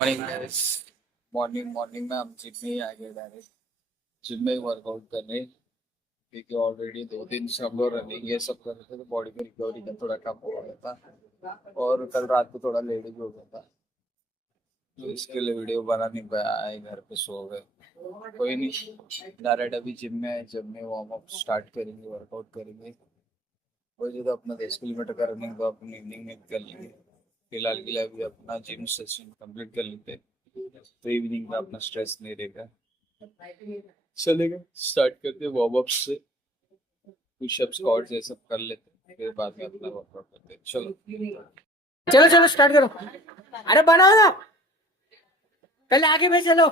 Morning guys. Morning morning में हम gym में ही आ गए डायरेक्ट। जिम में ही वर्कआउट कर रहे हैं, क्योंकि ऑलरेडी 2 दिन से हम लोग रनिंग ये सब कर रहे थे, तो बॉडी में रिकवरी का थोड़ा कम हो गया था और कल रात को थोड़ा लेट भी हो गया था, तो इसके लिए वीडियो बना नहीं पाया, आए घर पे सो गए। कोई नहीं, डायरेक्ट अभी जिम में आए, जिम में वार्म अप स्टार्ट करेंगे, वर्कआउट करेंगे। वही तो अपना 10 किलोमीटर का रनिंग तो अपनी इवनिंग में कर लेंगे। फिलहाल के लिए अभी अपना जिम सेशन कंप्लीट कर लेते हैं, तो इवनिंग में अपना स्ट्रेस नहीं रहेगा। चलेगा, स्टार्ट करते हैं वार्म अप से। पुशअप स्क्वाट्स ये सब कर लेते हैं, फिर बाद में अपना वर्कआउट करते हैं। चलो चलो चलो स्टार्ट करो। अरे बनाओ ना, पहले आगे में चलो।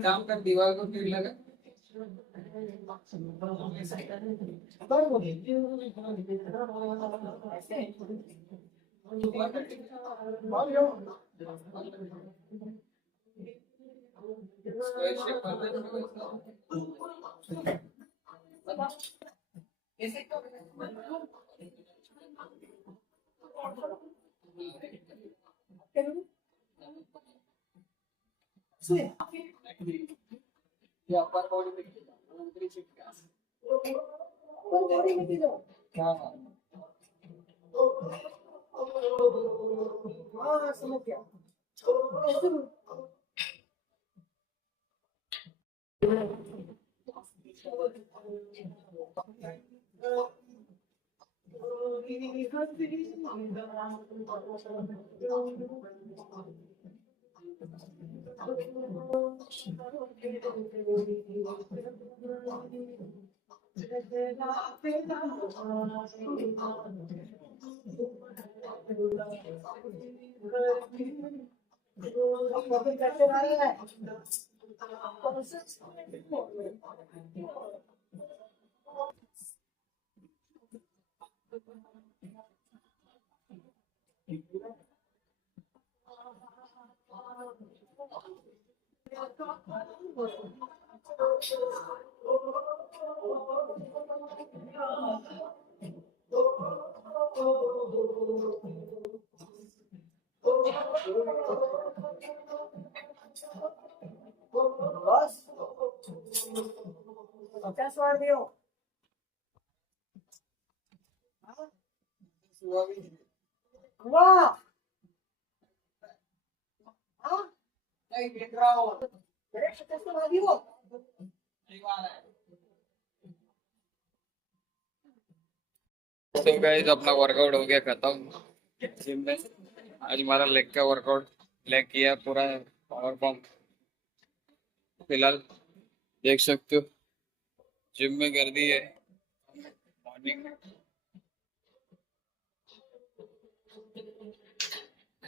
काम कर, दीवार को तीर लगा। या अपर बॉडी में क्या हाँ समझ गया। बस 50 बार दियो। वाह हाँ नहीं देख रहा हूँ। मेरे 50 बार दियो। तो गाइस अपना वर्कआउट हो गया खत्म जिम में। आज हमारा लेग का वर्कआउट, लेग किया पूरा पावर पंप। फिलहाल देख सकते हो जिम में कर दी है मॉर्निंग।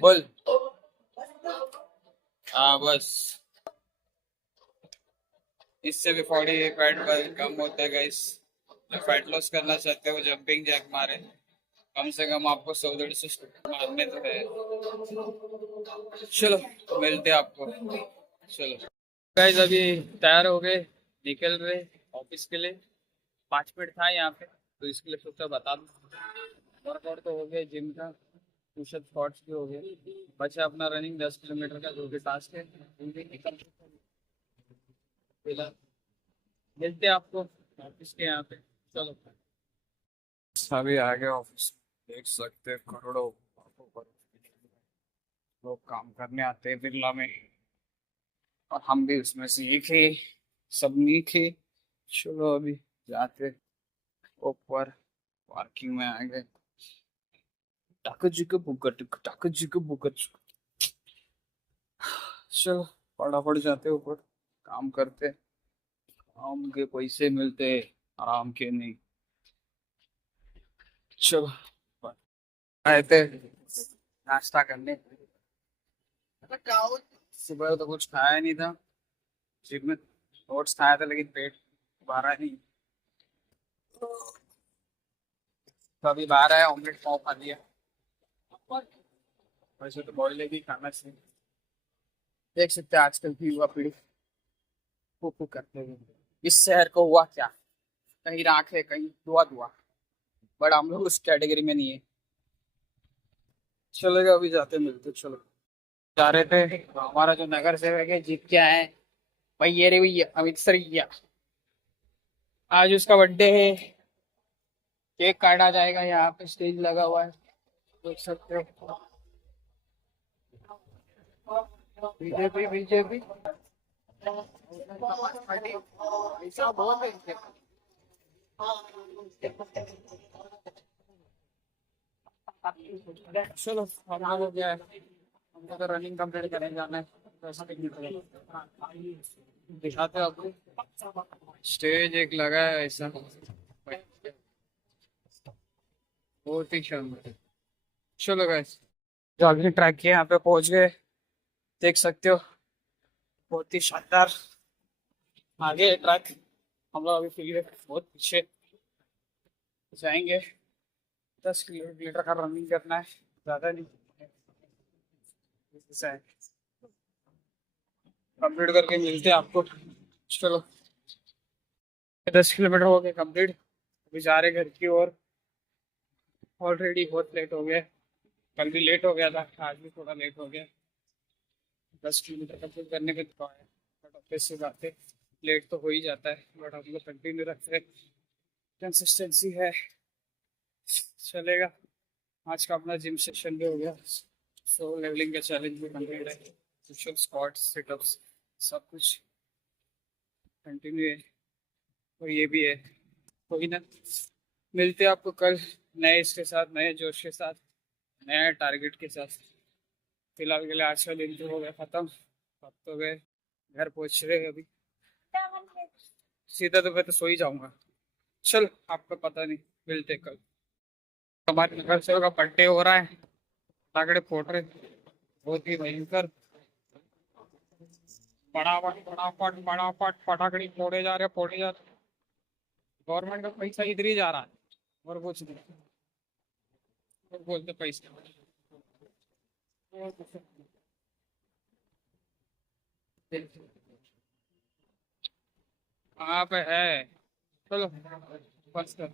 बोल। हाँ बस, इससे भी बॉडी फैट कम होता है गाइस। जो फैट लॉस करना चाहते हो, जंपिंग जैक मारे, कम से कम आपको 100-150 मारने तो है। चलो मिलते हैं आपको। चलो गाइस अभी तैयार हो गए, निकल रहे ऑफिस के लिए। 5 मिनट था यहाँ पे, तो इसके लिए सोचा बता दूं। वर्कआउट तो हो गया जिम का, पुशअप स्क्वाट्स भी हो गए, बचा अपना रनिंग 10 किलोमीटर का, जो भी टास्क है मिलते हैं आपको ऑफिस के यहाँ पे। चलो अभी आ गए ऑफिस। देख सकते हैं करोड़ों लोग काम करने आते हैं बिरला में, और हम भी उसमें से एक है। सब नीक है। चलो अभी जाते ऊपर, पार्किंग में आ गए। टाक जी के बुकट। चलो फटाफट जाते ऊपर, काम करते। काम के पैसे मिलते, आराम के नहीं। चलो आए थे नाश्ता करने। सुबह तो कुछ खाया नहीं था, जिम में ओट्स खाया था लेकिन पेट भरा नहीं। तो अभी बाहर आया, ऑमलेट पाव खा लिया। वैसे तो बॉडी लेके ही खाना चाहिए। देख सकते हैं आजकल की युवा पीढ़ी फू करते हुए। इस शहर को हुआ क्या, कहीं राख है कहीं दुआ दुआ, बट हम लोग उस कैटेगरी में नहीं है। चलेगा अभी जाते मिलते। चलो जा रहे थे, हमारा जो नगर सेवक है जीत के आए हैं। भैया रे भैया अमित सर भैया, आज उसका बर्थडे है। केक काटा जाएगा, यहाँ पे स्टेज लगा हुआ है, देख सकते हो। बीजेपी बीजेपी ऐसा बहुत है। चलो हम लोग हो गया है, हमको तो रनिंग कंप्लीट करने जाना है। वैसे भी निकले। दिखाते हो आपको, स्टेज एक लगा है ऐसा, बहुत ही शानदार। चलो गाइस, जॉगिंग ट्रैक के यहाँ पे पहुंच गए, देख सकते हो बहुत ही शानदार। आगे है ट्रैक, हम लोग अभी फिर बहुत पीछे जाएंगे। 10 किलोमीटर का रनिंग करना है, ज्यादा नहीं। कंप्लीट करके मिलते हैं आपको। चलो 10 किलोमीटर हो गए कंप्लीट, अभी जा रहे घर की ओर। ऑलरेडी बहुत लेट हो गया, कल भी लेट हो गया था, आज भी थोड़ा लेट हो गया। 10 किलोमीटर कंप्लीट करने के तो आया, बट ऑफिस से बात है, लेट तो हो ही जाता है, बट हम लोग कंटिन्यू रखते हैं, कंसिस्टेंसी है, चलेगा। आज का अपना जिम सेशन भी हो गया, सो लेवलिंग का चैलेंज भी कंप्लीट है। पुशअप स्क्वाट सिटअप्स सब कुछ कंटिन्यू है, और ये भी है। कोई ना, मिलते हैं आपको कल नए इसके साथ, नए जोश के साथ, नया टारगेट के साथ। फिलहाल के लिए आज का दिन तो हो गया खत्म, अब तो गए घर पहुंच रहे हैं अभी। सीधा तो मैं तो सो ही जाऊंगा। चल आपको पता नहीं, मिलते कल। हमारे नगर से का बर्थडे हो रहा है, पटाखे फोड़ रहे, बहुत ही भयंकर। फटाफट फटाफट फटाफट पटाखे फोड़े जा रहे। गवर्नमेंट का पैसा इधर ही जा रहा है, और कुछ नहीं। और बोलते पैसे कहाँ पे है। चलो बस कर।